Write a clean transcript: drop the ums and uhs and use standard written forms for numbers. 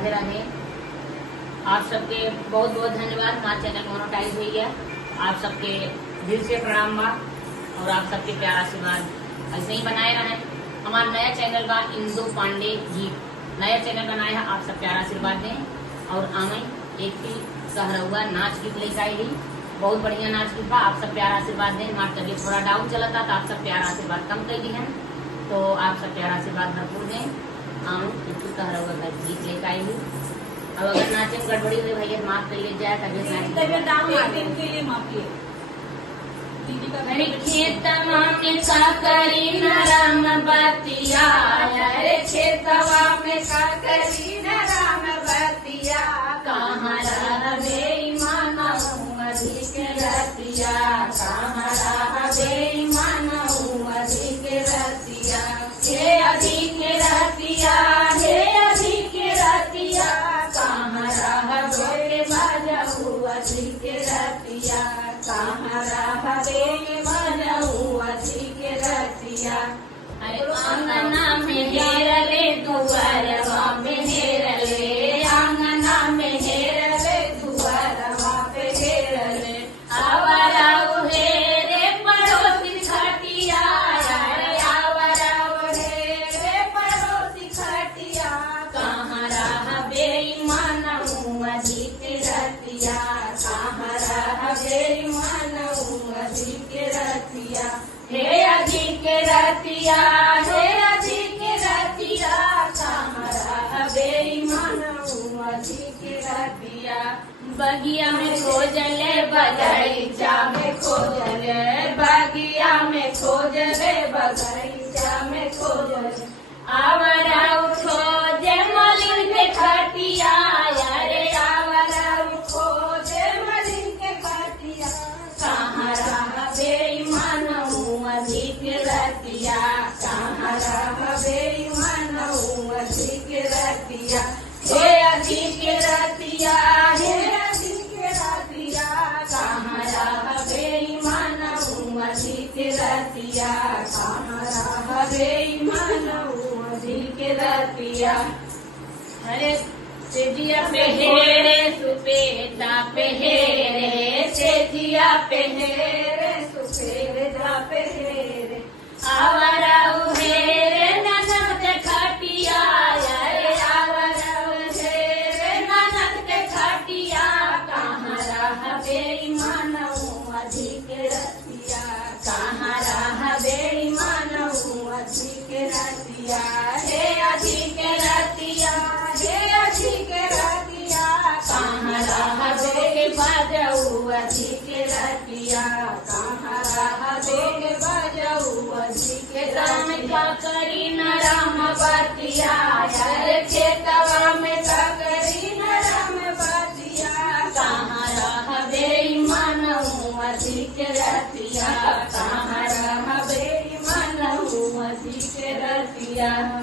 राधे राधे। आप सबके बहुत बहुत धन्यवाद। हमारा चैनल मोनेटाइज हुई है। आप सबके दिल से प्रणाम बा और आप सबके प्यार आशीर्वाद ऐसे ही बनाए रहे। हमारा नया चैनल बा इंदु पांडे गीत, नया चैनल बनाया है। आप सब प्यार आशीर्वाद दें और आवे एक भी सहरहुआ नाच गीत लेकर आई। बहुत बढ़िया नाच गीत बा। आप सब प्यार आशीर्वाद दें। हमारा तबीयत थोड़ा डाउन चला था तो आप सब प्यार आशीर्वाद कम कर दी है, तो आप सब प्यार आशीर्वाद भरपूर दें। आऊँ एक सहरहुआ का गीत लेकर आई हूँ। अब अगर नाचे में गड़बड़ी हुई भैया माफ कर ले जाए। तबीयत डाउन के लिए माफी है। खेतवा में का करी नरम बतिया, रे खेतवा में का करी नरम बतिया, कहाँ रहबे मानऊ अधिक रतिया, कहाँ रहबे मानऊ अधिक रतिया, हे अधिक रतिया, हे अधिक रतिया, कहाँ रहबे बजऊ अधिक रतिया, कहाँ रहबे बजऊ अधिक रतिया। आंगना में हेरले दुआरवा में हेरले, आंगना में हेरले दुआरवा पे हेरले, आवारा हेरे पड़ोसी खटिया, आवारा हेरे पड़ोसी खटिया, कहाँ रहबे मानऊ अधिक रतिया, कहाँ रहबे मानऊ अधिक रतिया, हे अधिक रतिया, हे अधिक रतिया, कहाँ रहबे मानऊ अधिक रतिया। बगिया में खोजले बगीचा में खोजले, बगिया में खोजले बगीचा में खोजले, आवरा खोजे मलिन के खटिया, अरे आवरा खोजे मलिन के खटिया, कहाँ रहबे मानऊ अधिक रतिया, कहाँ रहबे मानऊ अधिक रतिया, हे अधिक रतिया, हे अधिक रतिया, कहाँ रहबे मानऊ अधिक रतिया, कहाँ रहबे मानऊ अधिक रतिया। अरे सेजिया पे हेरे सुपेदा पे हेरे, सेजिया पे हेरे सुपेदा पे हेरे, आवारा हेरे ननद के खटिया, अरे आवारा हेरे ननद के खटिया, कहाँ रहबे मानऊ अधिक रतिया, कहाँ रहबे मानऊ अधिक रतिया, हे अधिक रतिया, हे अधिक रतिया, कहाँ रहबे बजऊ अधिक रतिया, कहाँ रहबे बजऊ अधिक रतिया, करी नरम बतिया, अरे खेतवा में का करी नरम बतिया, कहाँ रहबे मानऊ अधिक रतिया, कहाँ रहबे मानऊ अधिक रतिया।